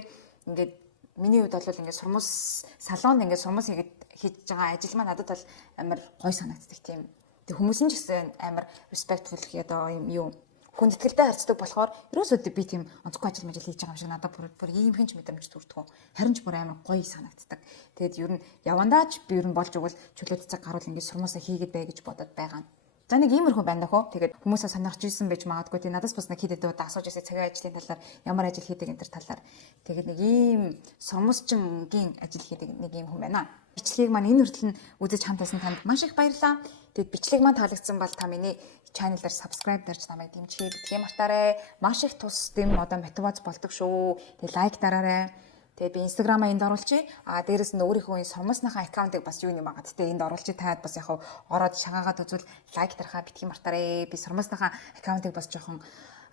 ингээд миний хувьд бол ингээд сурмус салонд ингээд сурмус хийж байгаа ажил маань надад бол амар гоё санагддаг тийм. Хүмүүс нь ч гэсэн амар respectful одоо юм хүндэтгэлтэй харьцдаг болохоор ерөөсөө би тийм онцгой ажил хийж байгаа юм шиг надад бүр ийм хинч мэдрэмж төрдгөө. Харин ч бүр амар гоё санагддаг. Тэгээд ер нь явандаач би ер нь болж өгвөл чөлөөт цаг гаруул ингээд сурмусаа хийгээд бай гэж бодоод байгаа. За нэг иймэрхүү байна даа. Тэгээд хүмүүсээ санахж ирсэн байж магадгүй. Тэгээд надаас бас нэг хэд удаа асууж ирсэн цагийн ажлын талаар ямар ажил хийдэг энэ төр талаар. Тэгээд нэг ийм сурмусчингийн ажил хийдэг нэг ийм хүн байна. Бичлэгийг маань энэ хүртэл нь үзэж хамт байсан танд маш их баярлалаа. Тэгээд бичлэг маань таалагдсан бол та миний channel-аар subscribe дарж намайг дэмжихээ битгий мартаарай. Маш их тус дэм одоо мотивац болдог шүү. Тэгээд лайк дараарай. Тэгээд би Instagram-аа энд оруулчих. Дээрээс нь өөрийнхөө сурмусныхаа аккаунтыг бас юу юм байгаа. Тэгтээ энд оруулчих. Таад бас яг ороод шагаагаад үзвэл лайк дарахаа битгий мартаарай. Би сурмусныхаа аккаунтыг бас жоохон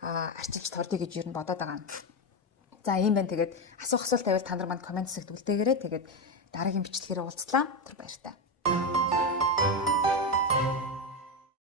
арчилж тордё гэж юу бодоод байгаа. За ийм байна. Тэгээд асуулт тавил та нар манд комент хэсэгт үлдээгээрэй. Тэгээд дараагийн бичлэгээр уулзлаа. Тэр баяртай.